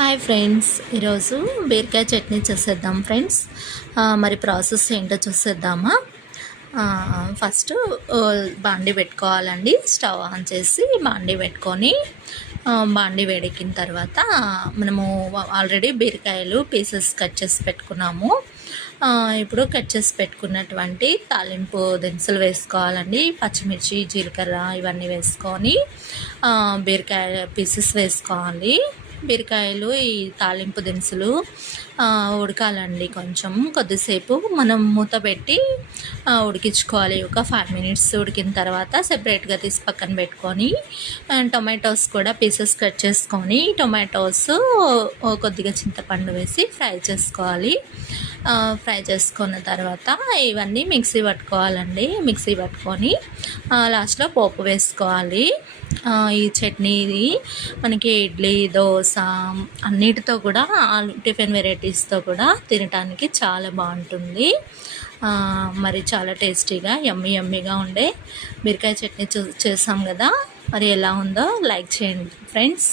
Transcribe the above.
Hi friends, ఈరోజు బీరకాయ చట్నీ చేసేద్దాం ఫ్రెండ్స్. మరి ప్రాసెస్ ఏంటో చూసేద్దామా. ఫస్ట్ బాండి పెట్టుకోవాలండి. స్టవ్ ఆన్ చేసి బాండి పెట్టుకొని బాండి వేడెక్కిన తర్వాత మనము ఆల్రెడీ బీరకాయలు పీసెస్ కట్ చేసి పెట్టుకున్నాము. ఇప్పుడు కట్ చేసి పెట్టుకున్నటువంటి తాలింపు దినుసులు వేసుకోవాలండి. పచ్చిమిర్చి, జీలకర్ర ఇవన్నీ వేసుకొని బీరకాయ పీసెస్ వేసుకోవాలి. బీరకాయలు ఈ తాలింపు దినుసులు ఉడకాలండి. కొద్దిసేపు మనం మూత పెట్టి ఉడికించుకోవాలి. ఒక 5 minutes ఉడికిన తర్వాత సెపరేట్గా తీసి పక్కన పెట్టుకొని టొమాటోస్ కూడా పీసెస్ కట్ చేసుకొని టొమాటోస్ కొద్దిగా చింతపండు వేసి ఫ్రై చేసుకోవాలి. ఫ్రై చేసుకున్న తర్వాత ఇవన్నీ మిక్సీ పట్టుకోవాలండి. మిక్సీ పట్టుకొని లాస్ట్లో పోపు వేసుకోవాలి. ఈ చట్నీది మనకి ఇడ్లీ, దోశ అన్నిటితో కూడా టిఫిన్ వెరైటీస్తో కూడా తినడానికి చాలా బాగుంటుంది. మరి చాలా టేస్టీగా యమ్మీగా ఉండే బీరకాయ చట్నీ చేసాం కదా. మరి ఎలా ఉందో లైక్ చేయండి ఫ్రెండ్స్.